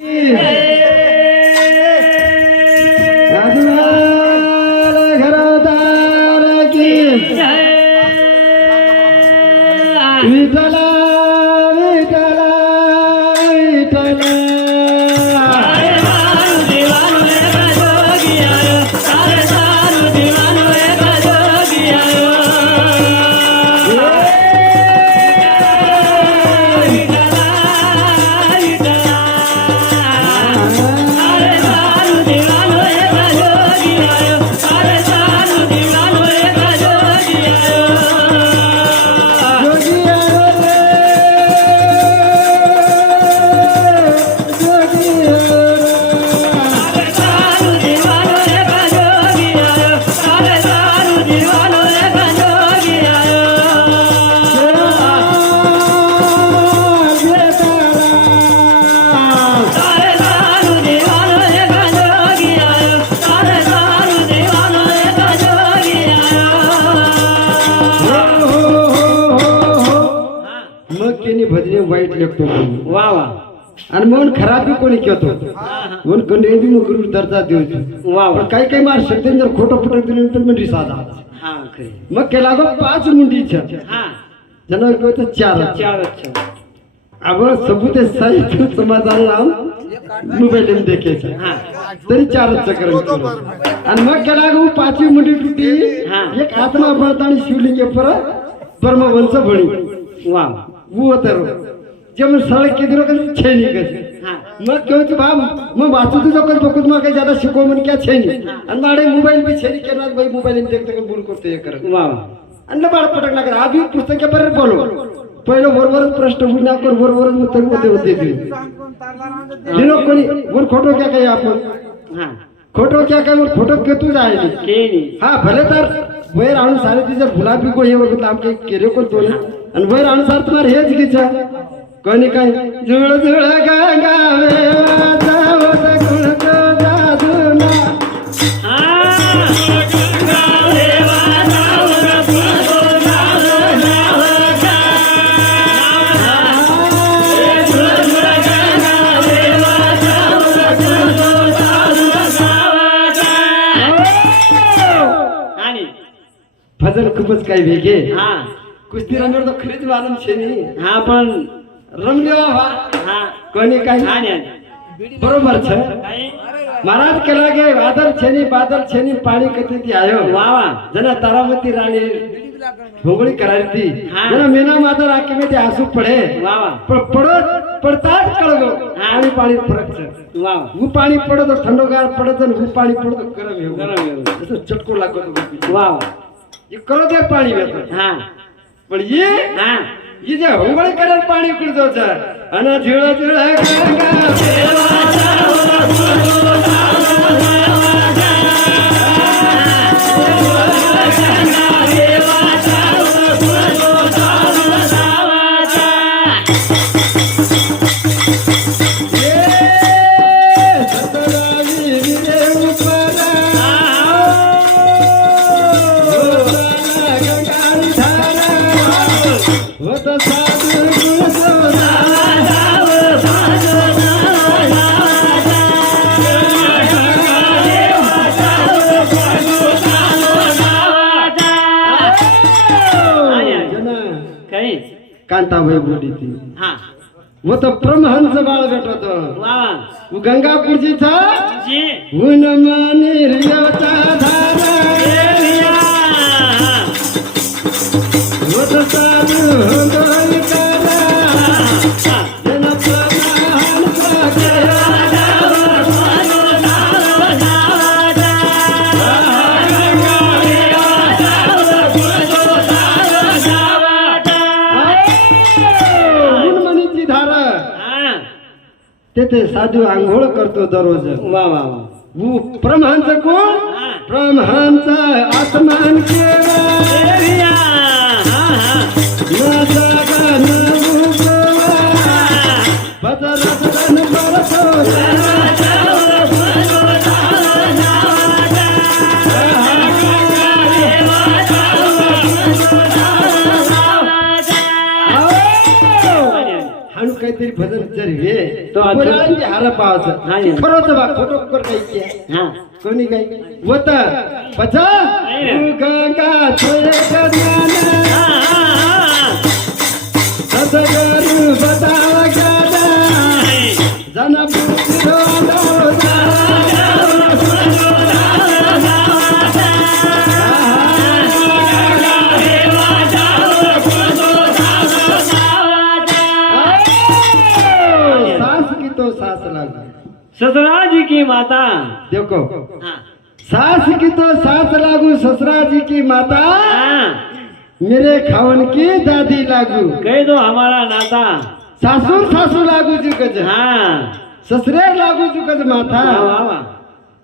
घरदार की विठला विठला विठला भजने वाईट लेखतो वा वा आणि मन खराब बी कोणी केतो मन कंडेबी मुकरू दर्जा देऊ वा वा काही काही मार शकते जर खोटं फुटक दिलं तर म्हणजे साधा हा खरी मग केला गो 5 मुंडीच्या हा जनावर कहतो 4 चारच अब सबूत साहित्य समाधान नाम मोबाईल में देखे हा तरी 4 चक्र आणि मग केला गो 5वी मुंडी टुटी एक आत्मा बळताणी शिवलिंग पर परमवंश भणी वा वो तर जब सड़क के दिनों का छेनी कैसे मग क्यों तू भाव मग वाचू तुझं कधी बघून मग काही ज्यादा शिकव म्हण क्या छेनी आणि माडे मोबाईल पे छेनी करणार भाई मोबाईल में देखते बोल करते हे करत वा आणि बाळ पटक ना कर आधी पुस्तक के पर बोलो पहिलो बरोबर प्रश्न विना कर बरोबर उत्तर होते होते दिनो कोणी वर खोटो क्या काही आपण हा खोटो क्या काही वर खोटो के तू जायली केली हा भले तर वैर अनुसार तिचं गुलाबी को हे बघितलं आमचे केले को दोन आणि वैर अनुसार तुम्हाला हेच घ्यायचं कोणी काय जुळ जुळ गावे वाजावत गुणतो जादूना भजन खूपच काही वेगळे हा कुस्ती रंगवर तो खरीच मालूम छे नी हा पण रमल्यो हा कोणी काय हा नाही बरोबर छे काय महाराज केला गे बादल छेनी पाणी कती ती आयो वा वा जना तारामती राणी भोगळी करायची थी हाँ। जना मेना माता राखी में ते आंसू पड़े वा वा पड़त पड़ताच कळगो पाणी पाणी फरक छे वा वो पाणी पड़ो तो ठंडोगार पड़त आणि वो पाणी पड़ो तो गरम हे गरम येऊ जसं चटको लागतो वा वा ये करो दे पाणी में हा पण ये हा ये जे होंगळे कलर पाणी उकडतो छ अन झिळ झिळ गंगा कांता भाई बोली थी हा वो तो परमहंस बाळ भेटत वा वा वो गंगापूरची था जी ऊन माने रियाचा धारा वो तो साधू होतो विकारा जन परमहंस केला तेथे साधू आंघोळ करतो दररोज वा वा वा वो परमहंस कोण परमहंस आत्मान केला माझा गान बदल बरसो हाणू काहीतरी भजन जर हे तो वाचू. पुराणांची हार हा, पावायचं हा. खरोच बा खोटो काही हा कोणी काय होत पचा गंगा छोय ज्ञान सतगुरु बताव ज्ञान सास की तो सास लागू ससुरा जी की माता. देखो हाँ सास की तो सास लागू ससुरा जी की माता हाँ मेरे खावन की दादी लागू कह दो हमारा नाता. सासूर सासू लागू चुकज हाँ ससरे लागू चुकज माथा वाह, वाह, वाह.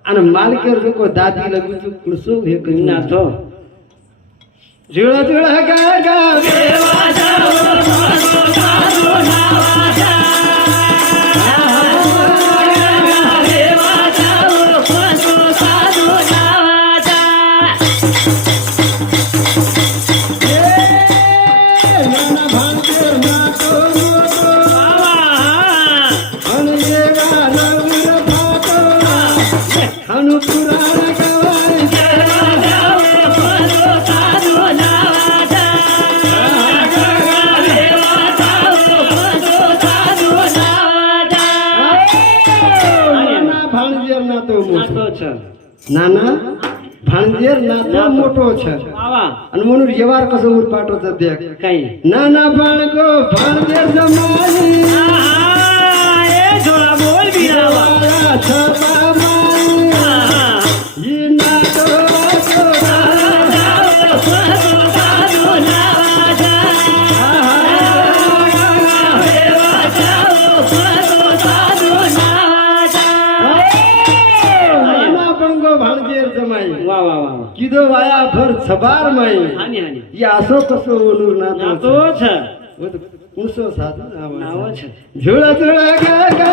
आणि मालकेर जो दादी लागू चुक कुणसो हे कधी नाथो जुळा जुळा गा गा नाना भांडेर नातो मोतो आणि येगा नवीन फातो खाणू पुराण गवाय નાના ભાણજેર નાતો મોટો नातो छ નાના ભાણજેર નાતો મોટો છે वावा आणि म्हणून व्यवहार कसं उरपाटोचं देख काही नाना बाळगो भाणजेर जमाई ए थोडा बोल भी रावा. वाया छपा माई ही नातो नाना बंगो भाणजेर जमाई वा वा वा वा. किदो वाया भर छबार माई हानी हानी ही असो कसो ओलूर नातो नातो छ कुणसो साधू नाव नाव छ झुळा झुळा गा गा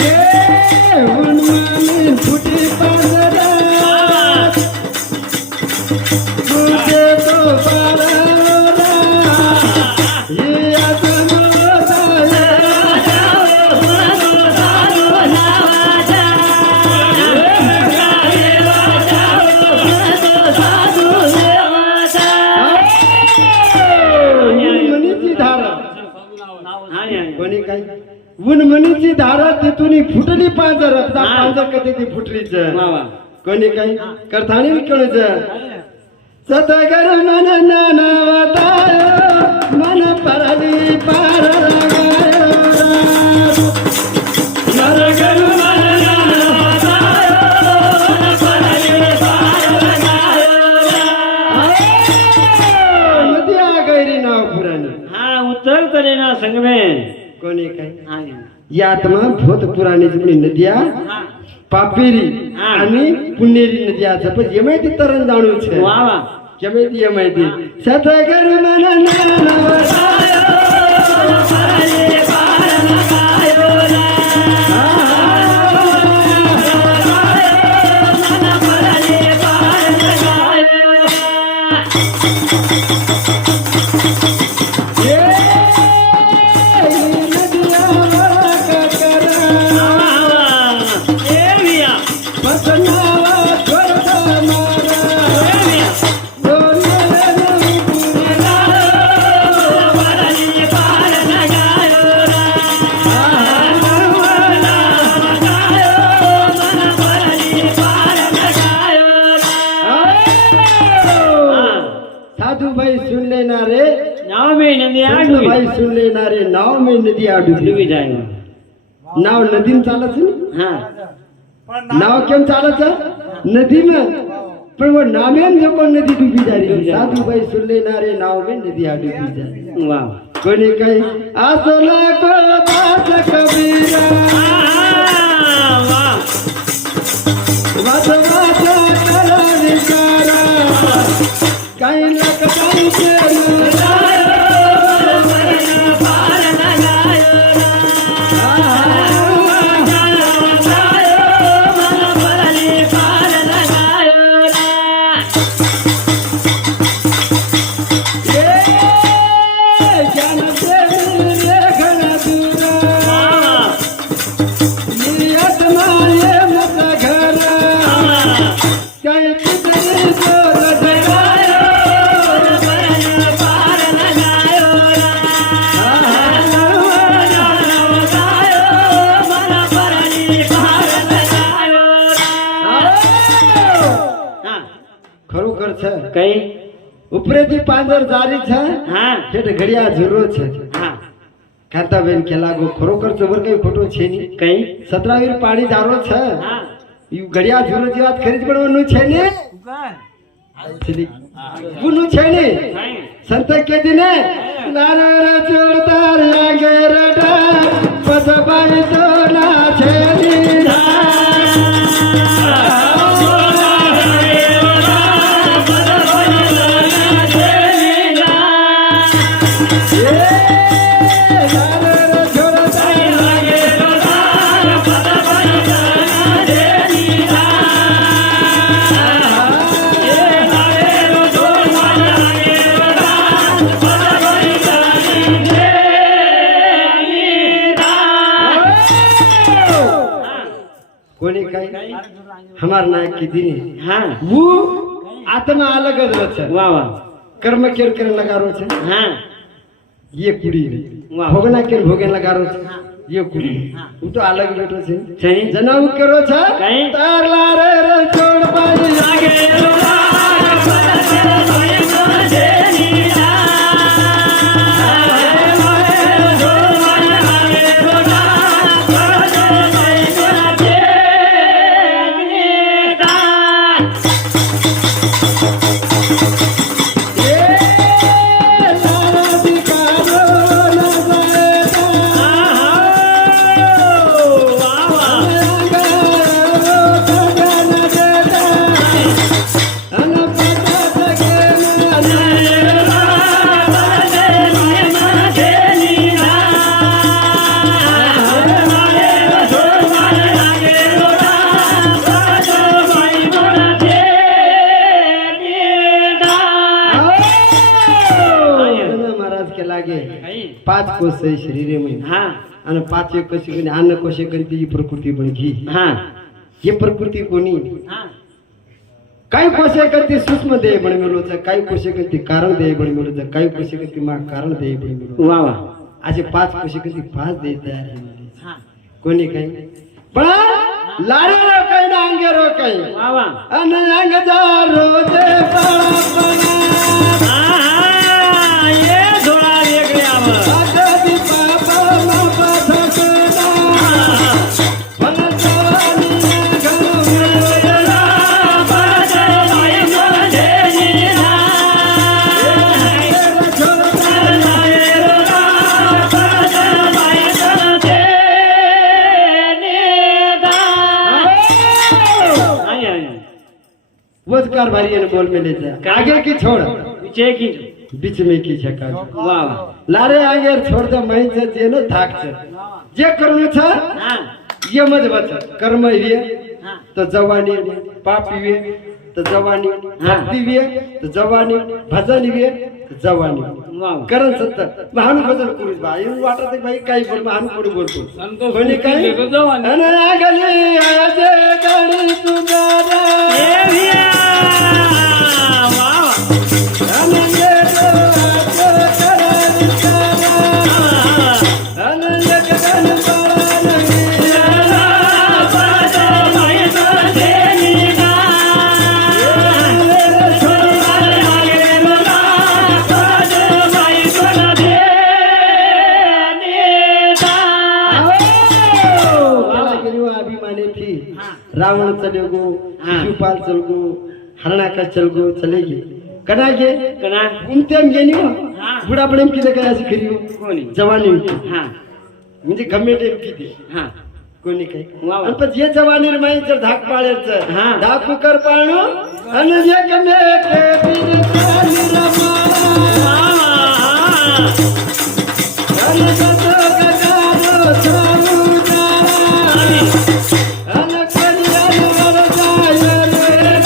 ये उन्मानी फुटी पाजरा तुझे तो पारा ये आत्मोदा उन्मनीची धारा हानी हानी कोणी काय उन्मनीची धारा तिथून फुटली पांजर आता हा. पांजर कधी ती फुटलीच वा वा कोणी काय करताणी कळच सतगर मन नाना वतायो मन परली पार लगायो नरगर मन नाना वतायो मन परली पार लगायो नदिया गैरी नाव पुराणी हाँ उत्तर तले ना संग में कोणी काय हानी या आत्मा भूत पुराणीची म्हणे नद्या हाँ पापेरी हा. आणि पुणेरी नद्याचं पण ये माहिती तरण जाणू છે वा वा કે માહિતી એ માહિતી સતગર મન નાના વતાયો પરલી પાર लगायो साधु भाई सुन लेना रे नाव में नदिया संत डूबी भाई सुन लेना रे नाव में नदी डूबी डूबी जाएगा. नाव नदीम चालत છે ને हाँ नाव કેમ ચાલે છે નદીમાં પણ वो नामेन जो को नदी डूबी जा रही है साधु भाई सुन लेना रे नाव में नदी डूबी जा रही है वाह कोनी कही आसला को दास कबीरा वाह वात वात करा विचारा कहीं न कहीं से કઈ ઉપરેથી પાંજર જારી છે હા હેઠ ઘડિયા ઝૂરો છે હા કાંતાબેન કે લાગો ખરોખર જબર કઈ ખોટો છે નહીં કઈ સતરાવીર પાણી જારો છે હા ઈ ઘડિયા ઝૂરો જે વાત ખરી જ પડવાનું છે ને ગુનું છે ને કઈ સંત કેદી ને લારા ચોડતાર લાગે રડા પદબાઈ તો ના છે कोणी काही हमार नायक कीधी नहीं હા वो आत्मा अलग જ છે વાહ વાહ કર્મ કેર કરે લગારો છે હા ये कुड़ी वाह। भोगना केर भोगे लगारो છે ये कुड़ी હું તો અલગ બેઠો છે છે જનાવ કરો છે કઈ? તાર લારે રે છોડ પાઈ લાગે पाच कोश आहे शरीरे में હા आणि पाच एक कशी कोणी अन्न कोशे कोणी ती प्रकृती पण घी હા हे प्रकृती कोणी હા काही कोशे करते सूक्ष्म देह पण मिळवलं काही कोशे करते कारण देह पण मिळवलं काही कोशे करते मा कारण देह पण मिळवलं વાહ વાહ असे पाच कोशे करते पाच देह तयार झाले હા कोणी काही पण लारे रो काही ना अंगे रो काही વાહ વાહ आणि अंग जा रोजे पळा હા એ થોડા વેગળે આવે आगदी पापा मापा थकला भलतानी घालवेला वजकार भारी ने बोल में ले जा आगे की छोड़ પીછે કીધું बीच में की छका વાહ વાહ लारे आगे छोड़ दे मई से जेनो थाक छे जे करनु छ હા ये मत बच कर्म वे હા तो जवानी पाप वे तो जवानी भक्ति वे तो जवानी भजन वे तो जवानी વાહ વાહ करण सत्तर महान भजन करू भाई वाटत भाई काही बोल महान कोणी बोलतो कोणी काही अन आगली आजे गाडी सुंदर એ ભિયા વાહ વાહ अन ये तो करारी सारा अन एक गन पाळा अभिमानी थी रावण चले गो शिवपाल चल गो हरणा का चल गो चलेगी कना गे કના उमतेम गेनी हो हा. बुडापडेम किती काय अशी खरी हो કોની जवानी હા म्हणजे गमे टेम किती હા कोणी काही वा वा. आणि पण जे जवानी माई जर धाक पाळायचं हा. धाक कुकर पाळणं आणि जे गमे ते बिन पाणी रमाला. आणि कसं गगारो चालू जारा. आणि कल्याणवर जाय रे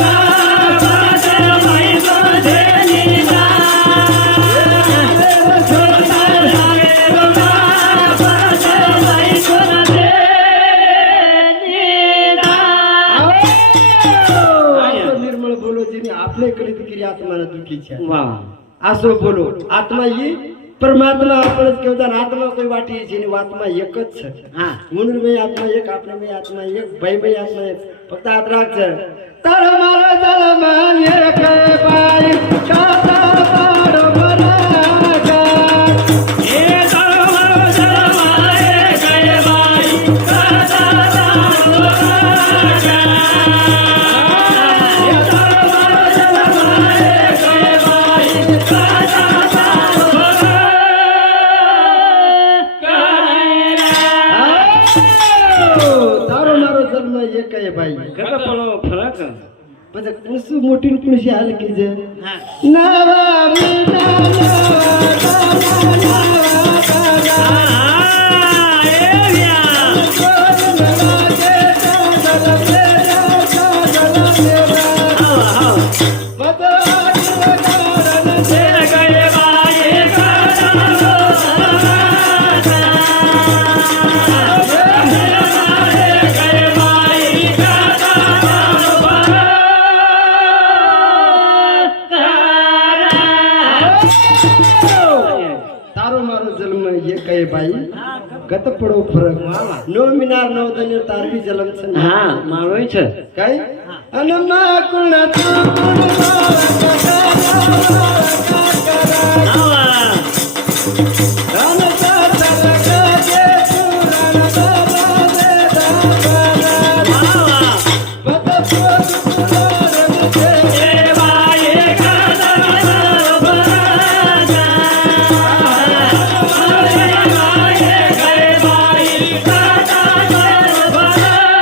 असं निर्मळ बोलो जिने आपले करीत केली आत्माला दुखीची आहे. असं बोलो आत्मा ही परमात्मा आपणच केवता आत्मा કોઈ વાટી છે ની આત્મા એક જ છે હા म्हणून मी आत्मा एक आपले मी आत्मा एक बाई बाई आत्मा एक फक्त आद्राचं तर मारा झाला मान्य काय बाई काता पाडो बरागा ए जळमळ जळमळ काय बाई काता पाडो बरागा ए जळमळ जळमळ काय बाई काता पाडो बरागा तारो मारो जन्म एक आहे बाई कसा पडो फरक म्हणजे कुसू मोठी कुणशी आली की जे हा नावा मीना तारो मारो जन्म एक आहे बाई गत पडो फरक नो मिनार नव दने तारवी जलम छन हा माळोय छ काय अनमा कुण तू आवा ए बाई काता पाडो बरागा ए बाई काय बाई काता पाडो बरागा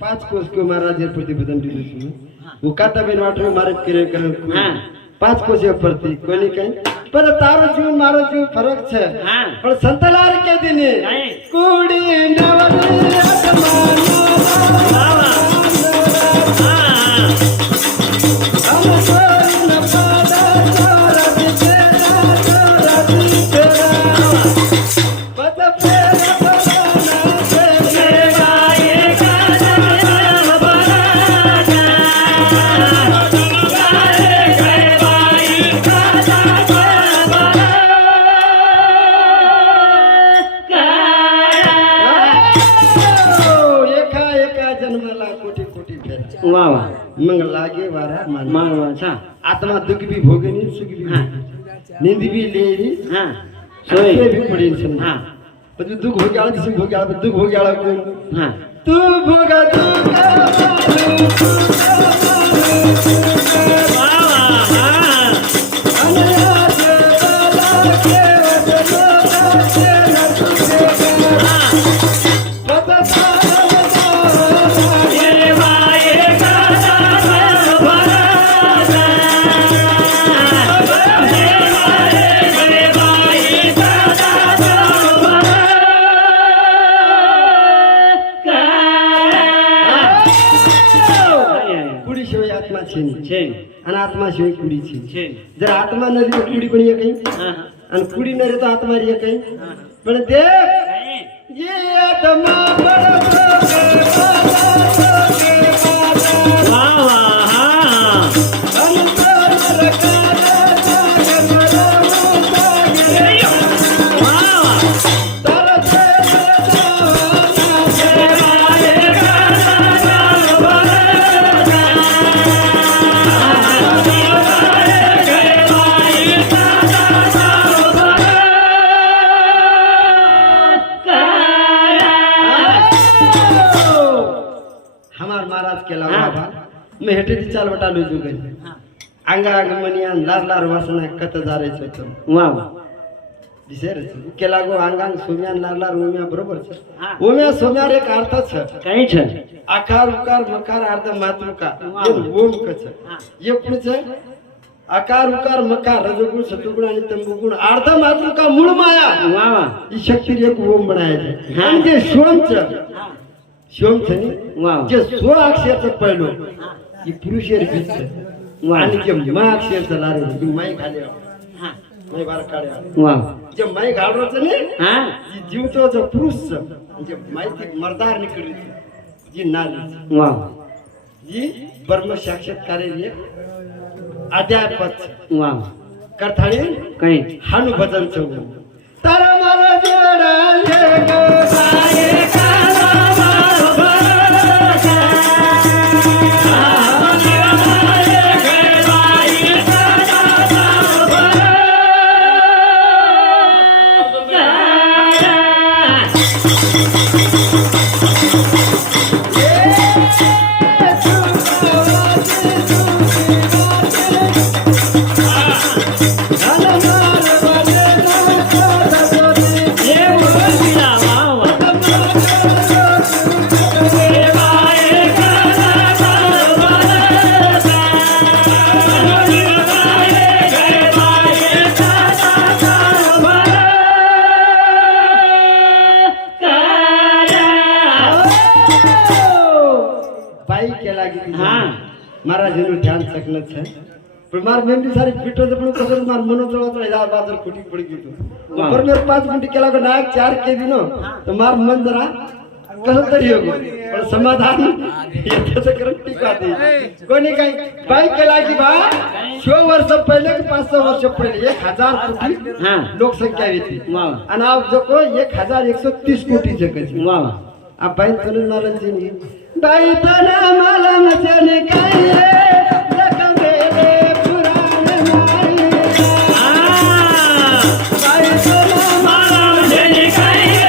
पाच कोस को महाराज प्रतिपदन दिलो वो काता बेन वाटो मारे करे करे हाँ। पाच कोस प्रति कोनी कहीं पर तारो जीवन मारो जीव फरक छे हाँ। पर संतलार के दिने काई? कुड़ी नवरी आत्मा बाबा हाँ हम सोई न पादा चोरा तेरा पत पेरा पवाना से ए बाई काता पाडो बरागा ए बाई काता पाडो बरागा एका एका जन्माला कोटी कोटी फेर वा वा मग लागे वारा मान माळवा छा आत्मा दुख भी भोगनी सुख भी हाँ। नींद भी लेरी हाँ सोए सोई भी पड़ी इंसान हाँ पर दुख हो गया किसी हो गया दुख हो गया कोई हाँ तू भोगा वा वा हाँ ए बाई काता पाडो बरागा ए बाई काता पाडो बरागा कुड़ी शिवाय आत्मा छीन छे आणि आत्मा शिवाय कुड़ी छीन छे जर आत्मा नदी तो कुड़ी पण एक आहे हाँ आणि कुड़ी नरे तो आत्मा एक आहे हाँ पण देख काय ये आत्मा बड़ा वा वा हाँ वा वा हमार महाराज केला बाबा मी हेटेची चाल वटालो जुगन अंगा अंग मनिया लार लार वासना कत जारेच होतो वा वा दिसेर केला गो अंगांग सोम्या लार लार ओम्या बरोबर छ हा. ओम्या सोम्या एक अर्थ छ काही छ आकार उकार मकार अर्थ मातृका वा. ये ओम कछ हा. ये कुण छ आकार उकार मकार रजगुण सतुगुण आणि तमगुण अर्धा मातृका मूळ माया वा वा ही शक्ती एक ओम बनायचं हा. आणि ते शिवमचं वा जे 16 अक्षरचं पहिलो ही पुरुषेर बीच वा आणि जे मा अक्षरचं लारे ही माई घाले हा माई बार काढे वा जे माई घालवायचं नाही हा जी जीवतो पुरुषचं म्हणजे माहिती मर्दार निकडी जी नाली वा जी ब्रह्म साक्षात्कारे अध्यापत वा करताळी काही हानु भजन चौक तारा मारा जोडा बाई केला की હા. મારા જેનું ધ્યાન સકન છે પણ માર મેમરી સારી ફીટો છે પણ ખબર માર મનો ચળો યા બાજર ખોટી પડી ગયું તો વાહ. પર મેર 5 મિનિટ કેલા કે નાયક 4 કે દીનો તો માર મન જરા कसं तरी हो पण समाधान याचं करंटी काढते कोणी काही बाई केला की बा 100 वर्ष पहिले की 500 वर्ष पहिले 1000 कोटी हा लोकसंख्या होती वा आणि आज जो को 1130 कोटी जगाची वा आ बाई तन मालंची बाई तन मालंचने काय लकमेले पुराण माई बाई तन मालंचने काय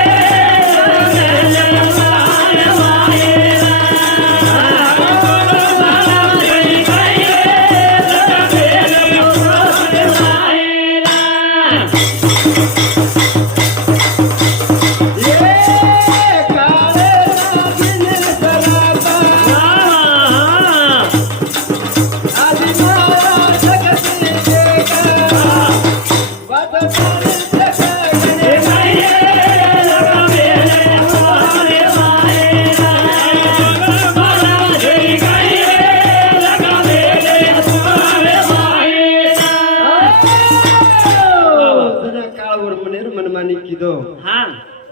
હા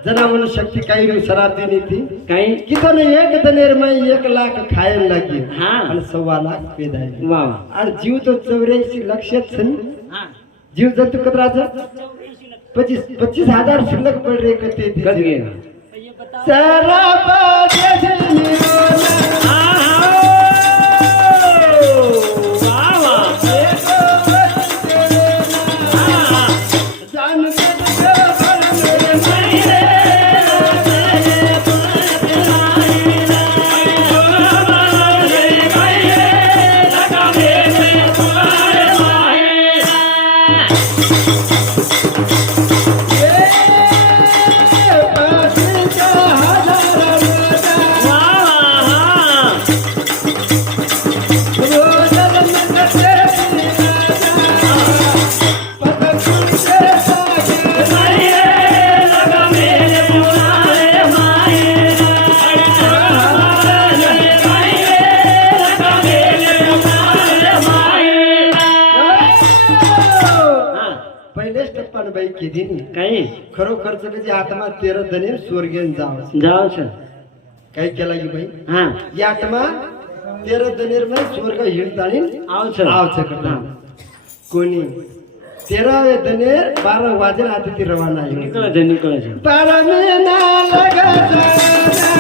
जनावन शक्ति काही शराब देनी थी काही कितने एक दनेर में 1 लाख खायन लगी हाँ. आणि 1.25 लाख पेदाय वा आणि जीव तो 84 लक्षात छन हा जीव जंतु कतराचं 25,000 शिल्लक पड रे कते कद गेला शराब देनी हा वा वा जान पहिलेच टप्पान बाई केली काही खरोखरच म्हणजे आत्मा 13 दने स्वर्गेन जाव जाओ सर काय केला की बाई हा या आत्मा 13 दनेर में स्वर्ग हिंडतानी आओ सर आवचं करता कोणी 13वे दनेर 12 वाजेला आता ती रवाना आहे निकळ 12 महिना लगा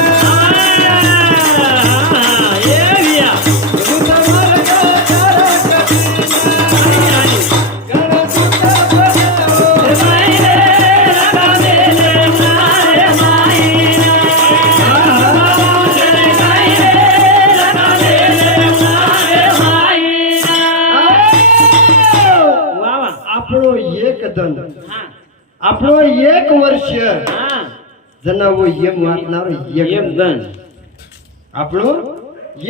આપણો એક દન આપણો એક વર્ષ જનાવો એમ વાતનારો એક દન આપણો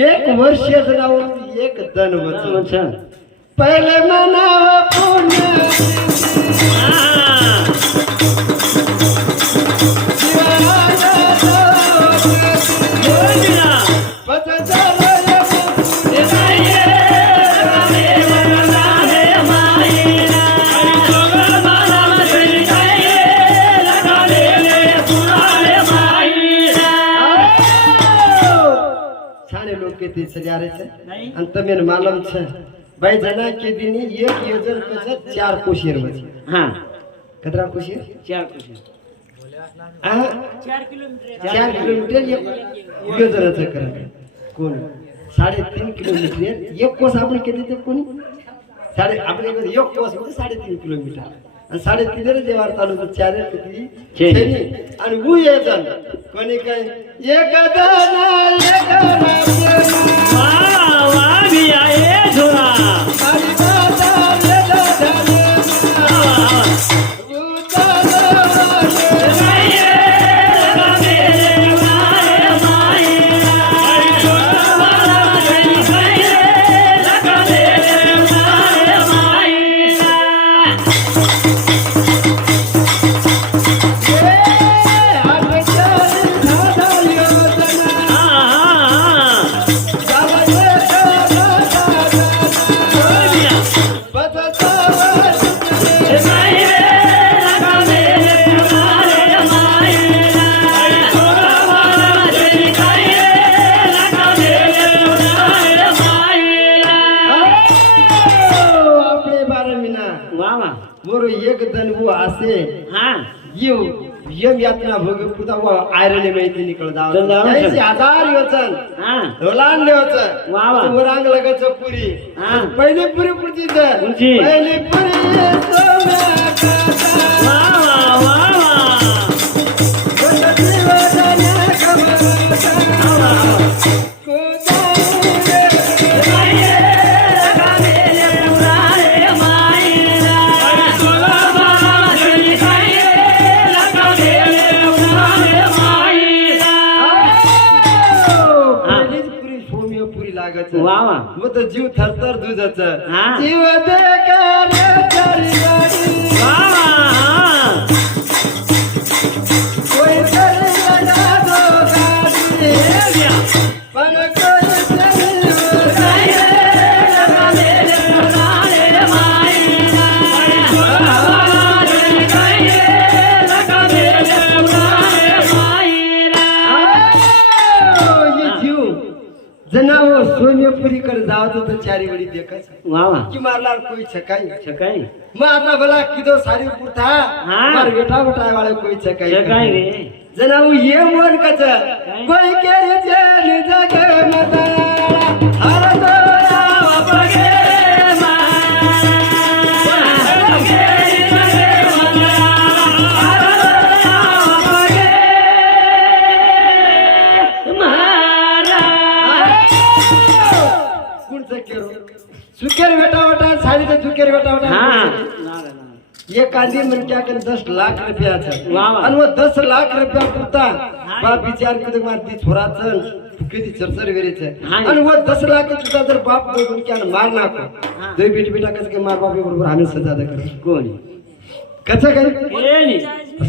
એક વર્ષ જનાવો એક દન વચન पहिले मनाव पुण्य हा. बोल बिना. हे माये, रामे वरदा हे मायेला. आणि दोघं मला तरी काय लगालेले पुराणे मायेला. छाने लोग के थे सजारे थे नहीं. अंत में मालूम छे भाई जना के दिन एक योजन कसे 4 कोशियर बचे हा. कतरा कोशियर 4 कुशी. आ 4 किलोमीटर एक योजनाचं करा कोण 3.5 किलोमीटर एक कोस आपण किती ते कोणी आपल्या इकडे एक कोस म्हणजे 3.5 किलोमीटर आणि 3.5 रे जेवार चालू तर 4 किती छेनी आणि वो योजन कोणी काय एक दाना एक वा वा बिया ए झोळा. मोरो एक दन वो आसे हा. यम यातना भोग पुरता वो आयरन में इतनी निकल जाओ ऐसे 1000 योचन हा. रोलान लेवच वा वा. वो रंग लगच पुरी हा. पहले पुरी पुरती छ पुरती. पहले पुरी सोना वा वा वा वा. वा वा. वो तो जीव थरथर दुजच हा. जीव दे करे चरी गाडी वा वा. कोई चली लगा दो गाडी पर कोई चली जना वो सोम्यपुरी कर जाओ तो 4 वडी देखस वा वा. कि मारलार कोई छकाई छकाई. मैं आता भला किदो सारी पुरता हाँ. मार बेटा बेटा वाले कोई छकाई छकाई रे. जना वो ये मन कच कोई के रे चली जगे मता हर तो पगे सुकेर बेटा बेटा साड़ी तो सुकेर बेटा बेटा हा. ये कांदी मन क्या कर 10 लाख रुपया था वाह, वाह. आणि वो 10 लाख रुपया पुरता बाप विचार के मार ती छोराचं किती चरचर वेरेचे हाँ. आणि वो 10 लाख तुझा जर बाप बोलून क्या मार नाको दो बेटी बेटा कस के मार बाप बरोबर आम्ही सजा दे कर कोण कसा काय ए नी.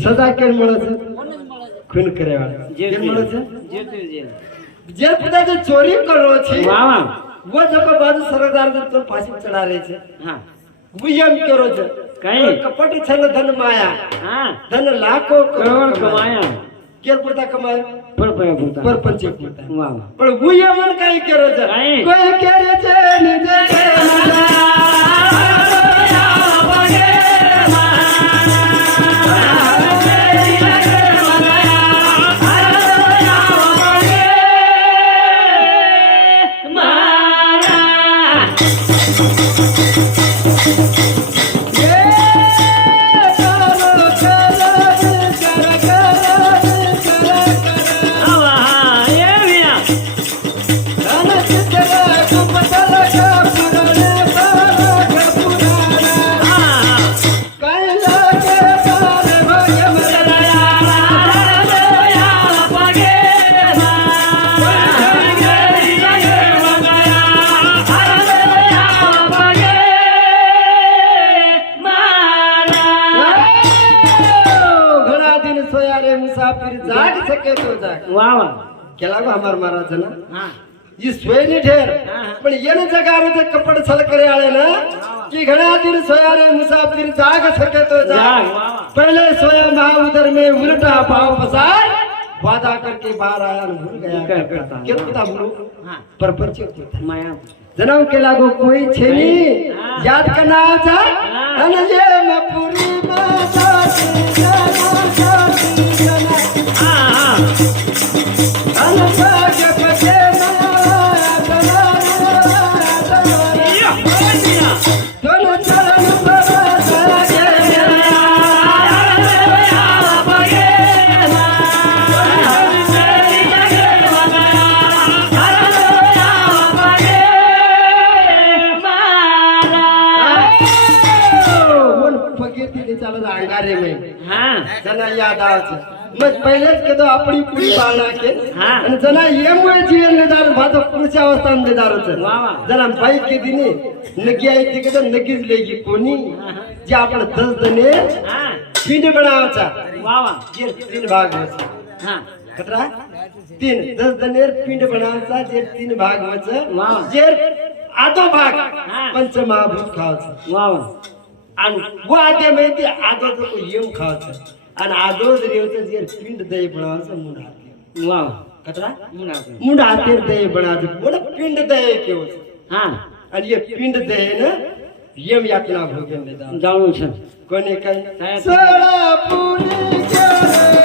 सजा केन મળે खून करे वाला जेल केन મળે जेल जेल. जे पुता जो चोरी करो छे वा वा. वो जब बाजू सरदार तो फांसी चढ़ा रहे छे हा. वियम करो छे कहीं कपटी छल धन माया हा. धन लाखों करोड़ कमाया. केर पुरता कमाय पर पुरता. पर पंचे पुरता वा वा. पण वियम काही करो छे काई? कोई करे छे नि दे मुसाफिर जाग सके तो जाग वा वा केला गो हमार महाराज ना हा ये सोयनी ठेर पण येन जगारे ते कपड छल करे आले ना कि घणा दिन सोया रे मुसाफिर जाग सके तो जाग, जाग वाह, वाह। पहले सोया महाउदर में उल्टा पाव पसार वादा करके बाहर आया और भूल गया क्या करता? क्या पता भूलो हा परपंच होता माया जनाव के लागो कोई छेनी हाँ। याद करना था हाँ। अन ये मैं पूरी बात हा हा अन सागे पचे या बोल बिना दोन चरण पर सागे मन फगेती ने चालत अंगारे में जना याद आवच मग पहिलेच के तो आपली पुरी पाळणा के हा. आणि जना येमुळे जीवन निदान भातो पुढच्या अवस्था निदारच वा वा. जना बाई के दिने नगी आई तिकडे तर नगीच लेगी कोणी जे आपण 10 जणे पिंड बनावाचा वा वा जे 3 भाग व्हायचा हा कतरा 3 10 जणे पिंड बनावाचा जे 3 भाग वा. व्हायचं जे आधो भाग हा. पंचमहाभूत खावायचं वा वा आणि वो आद्या माहिती आदोचं तो येऊ खावायचं आणि आदो जर येऊचं जे पिंड दही बनावायचं मुंड हाती वा कतरा मुना मुंड हाती दही बनावायचं बोला पिंड दही केवळ हा आणि ये पिंड दही ना यम यातना भोगन लेदा जाऊन छन कोणी काय काय? सळा पुरी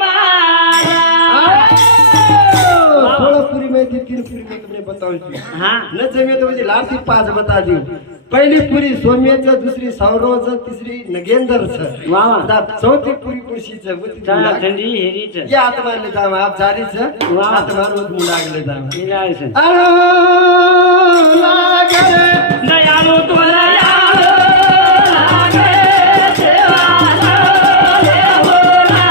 वा वा हा वा सोलापुरी में थी 3 पुरी में तुमने बताऊं थी हा न जमे तो मुझे लास्ट 5 बता दी पहिली पुरी सौम्याचं दुसरी सौरवचं तिसरी नगेंदरचं वा वा आता चौथी पुरी कुर्शीचं होती चला थंडी हेरीच या आत्माने जाम आप झालीच वा. आत्मानं मुलं लागले जाम मिळायचं लागले दयाळू तुला यालो लागे देवाला देवाला